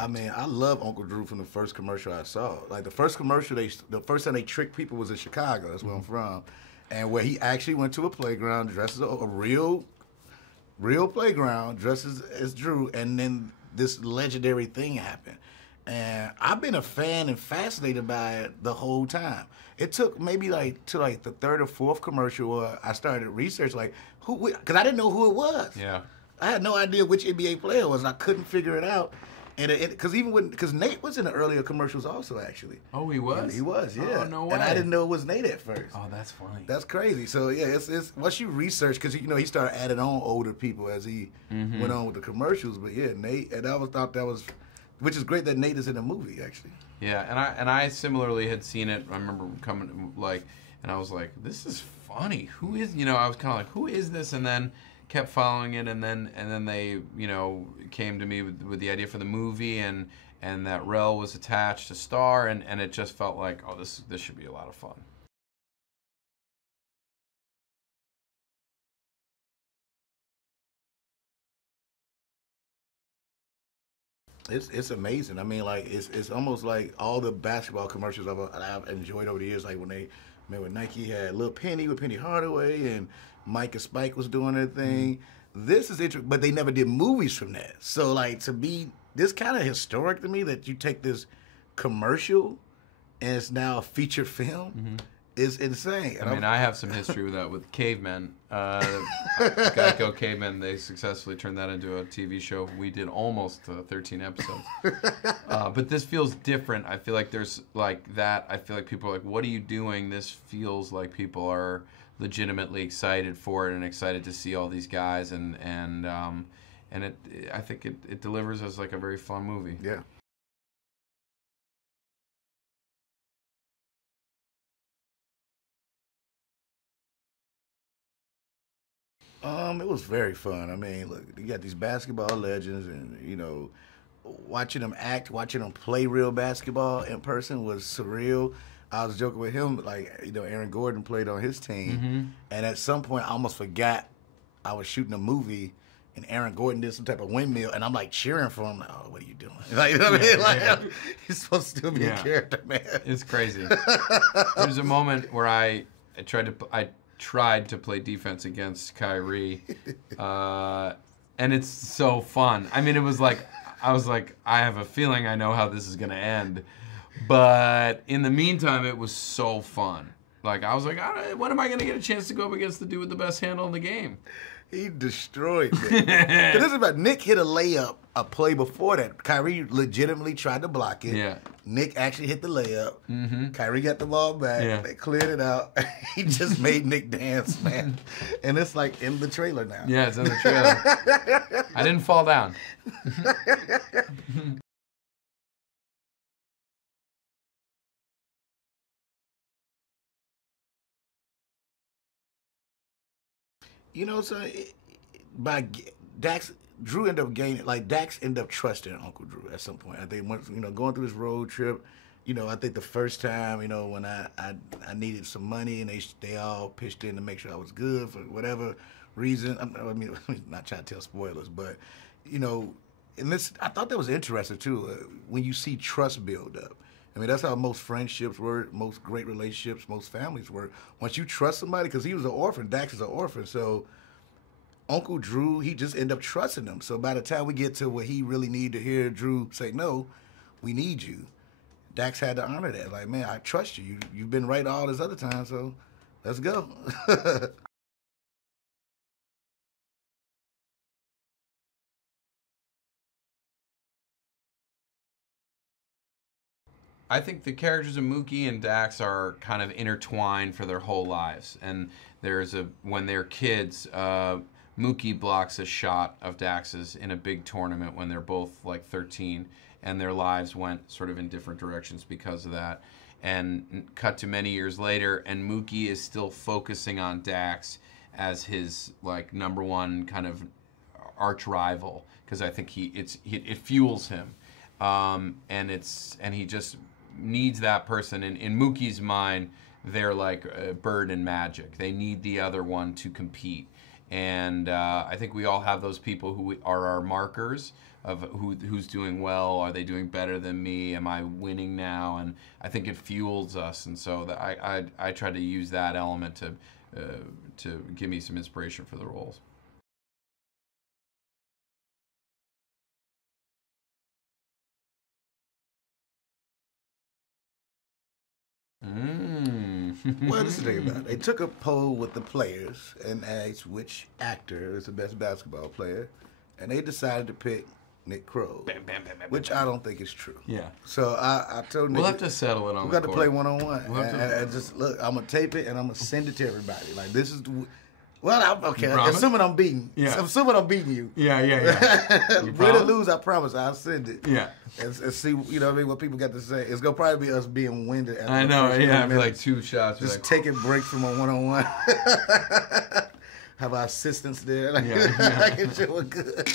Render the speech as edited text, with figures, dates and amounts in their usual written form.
I mean, I love Uncle Drew from the first commercial I saw. Like the first commercial, the first time they tricked people was in Chicago. That's where I'm from, and where he actually went to a playground dressed as a real playground, dressed as Drew, and then this legendary thing happened. And I've been a fan and fascinated by it the whole time. It took maybe to the third or fourth commercial where I started research, like who, because I didn't know who it was. Yeah. I had no idea which NBA player it was, and I couldn't figure it out. And because Nate was in the earlier commercials also, actually. Oh, he was? And he was, yeah. Oh, no way. And I didn't know it was Nate at first. Oh, that's funny. That's crazy. So yeah, it's once you research, because he started adding on older people as he went on with the commercials. But yeah, Nate, and I thought that was, which is great that Nate is in the movie actually. Yeah, and I similarly had seen it. I remember coming and I was like, this is funny. Who is, I was kind of like, who is this? And then kept following it, and then they came to me with the idea for the movie, and that Rel was attached to star, and it just felt like, oh, this should be a lot of fun. It's amazing. I mean, like it's almost like all the basketball commercials I've enjoyed over the years. Like when Nike had Lil Penny with Penny Hardaway, and Mike and Spike was doing their thing. This is interesting, but they never did movies from that. So like, to me, this kind of historic to me that you take this commercial and it's now a feature film. Is insane. I mean, I have some history with that with Cavemen. Geico Cavemen, they successfully turned that into a TV show. We did almost 13 episodes. But this feels different. I feel like there's like that. I feel like people are like, what are you doing? This feels like people are legitimately excited for it and excited to see all these guys. And I think it delivers as like a very fun movie. Yeah. It was very fun. I mean, look, you got these basketball legends, and watching them act, watching them play real basketball in person was surreal. I was joking with him, like, Aaron Gordon played on his team, and at some point I almost forgot I was shooting a movie, and Aaron Gordon did some type of windmill, and I'm like cheering for him. Like, oh, what are you doing? Like, I mean? Like, you're supposed to still be a character, man. It's crazy. There's a moment where I tried to play defense against Kyrie, and it's so fun. I mean, I was like, I have a feeling I know how this is going to end, but in the meantime, it was so fun. Like, I was like, when am I going to get a chance to go up against the dude with the best handle in the game? He destroyed Nick. This is about Nick hit a layup a play before that. Kyrie legitimately tried to block it. Yeah. Nick actually hit the layup. Kyrie got the ball back. Yeah. They cleared it out. He just made Nick dance, man. And it's like in the trailer now. Yeah, it's in the trailer. I didn't fall down. So Drew ended up gaining, like Dax ended up trusting Uncle Drew at some point. I think once, going through this road trip, I think the first time, when I needed some money, and they all pitched in to make sure I was good for whatever reason. I mean, not trying to tell spoilers, but, and this, I thought that was interesting too, when you see trust build up. I mean, that's how most friendships work, most great relationships, most families work. Once you trust somebody, because he was an orphan, Dax is an orphan, so Uncle Drew, he just ended up trusting him. So by the time we get to what he really needed to hear Drew say, no, we need you, Dax had to honor that. Like, man, I trust you. You've been right all this other time, so let's go. I think the characters of Mookie and Dax are kind of intertwined for their whole lives. And when they're kids, Mookie blocks a shot of Dax's in a big tournament when they're both like 13, and their lives went sort of in different directions because of that. And cut to many years later, and Mookie is still focusing on Dax as his like number one kind of arch rival, because I think it fuels him, and he just needs that person. In Mookie's mind, they're like Bird and Magic. They need the other one to compete. And I think we all have those people who are our markers of who's doing well. Are they doing better than me? Am I winning now? And I think it fuels us. And so I try to use that element to give me some inspiration for the roles. Well, this is the thing about it. They took a poll with the players and asked which actor is the best basketball player, and they decided to pick Nick Kroll, which I don't think is true. Yeah. So I told Nick, We'll have to settle it on. we got to play one-on-one. We'll have to- and just look, I'm gonna tape it and I'm gonna send it to everybody. Like this is. Well, okay. You promise? Assuming I'm beating. Yeah. Assuming I'm beating you. Yeah. You Win or promise? lose, I promise I'll send it. Yeah. And see, you know what I mean, what people got to say. It's gonna probably be us being winded. After I the know. first Yeah. 20 I'd be like minutes. 2 shots. Just Like, taking breaks from a one-on-one. Have our assistants there. Like, Yeah. making sure we're good.